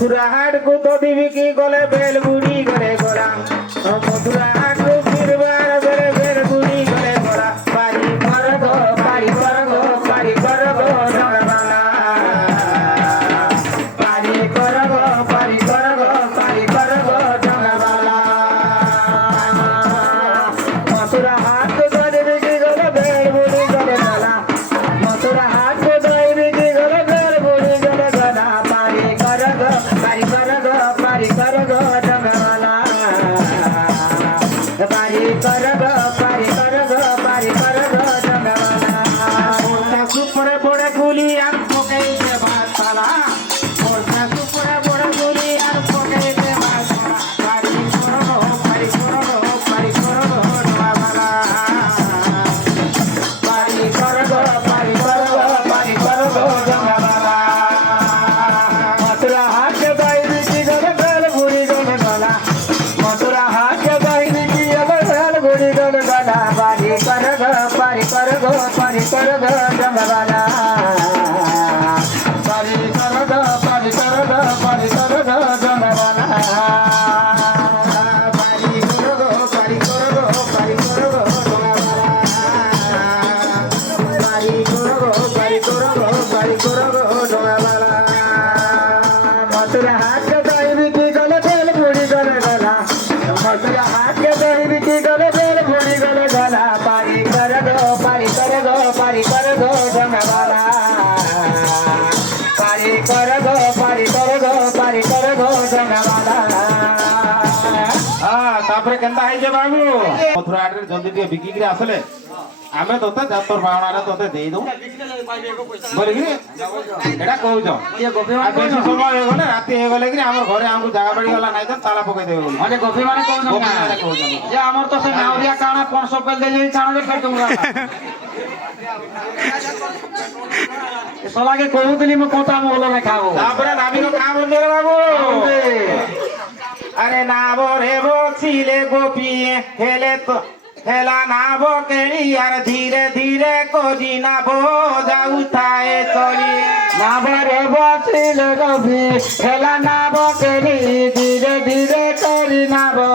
मथुरा हाट को तो दिवी की गोले बेल बुड़ी गले गोरा मथुरा हाट को फिर बार बेल बेल बुड़ी गले गोरा पारी कर गो पारी कर गो पारी कर गो जगवाला पारी कर गो पारी कर गो पारी कर गो जगवाला मथुरा हाट को तो दिवी की गोले बेल बुड़ी गले गोरा मथुरा हाट को तो दिवी की गोले बेल बुड़ी गले गोरा पारी कर गो पारी कर गो पारी कर गो जगवाला पारी कर गो पारी कर गो पारी कर गो जगवाला मोरसा सुपरे बड़े गुली আর পকাইতে বাসালা মোরসা সুপরে বড় গুলি আর পকাইতে বাসালা পারি করো পারি করো পারি করো জগবালা পারি করো পারি করো পারি করো জগবালা মথুরা হাট के বাইরে কি গলে বেল বুড়ি গলে গলা মথুরা হাট के বাইরে কি গলে বেল বুড়ি গলে গলা পারি করো পারি করো পারি করো জগবালা পারি করো পারি করো পারি করো জগবালা পারি করো পারি করো পারি করো জগবালা পারি করো পারি করো পারি করো জগবালা मथुरा हाट के दही की गले बेल बुड़ी गले गला मथुरा हाट के दही की गले बेल बुड़ी गले गला पारी कर गो पारी कर गो पारी कर गो जगवाला पारी कर गो पारी कर गो पारी कर गो जगवाला तापरे केनता है जे बाबू मथुरा हाट रे जल्दी टे बिकी के आसले आमे तोते तोर बावणारा तोते देई दऊ बोले कि एटा कहू छ ये गोपी माने बेसी समय हो गले राती हो गले कि हमर घरे हमको जागा पड़ी गला नाही त ताला पकई देबे बोली अरे गोपी माने कहू छ जे हमर तो से नावरिया काना 500 पेल दे जे काना के फेर दूंगा ए सला के कहू दिली म कोता म होला ना खाओ तापरे नामी को काम बोल रे बाबू अरे नाबो रे बोछिले गोपी हेले तो हेला नाबो केली यार धीरे धीरे कोजी नाबो जाऊ थाए चली नाबो रे बोछिले गोपी हेला नाबो केली धीरे धीरे कोजी नाबो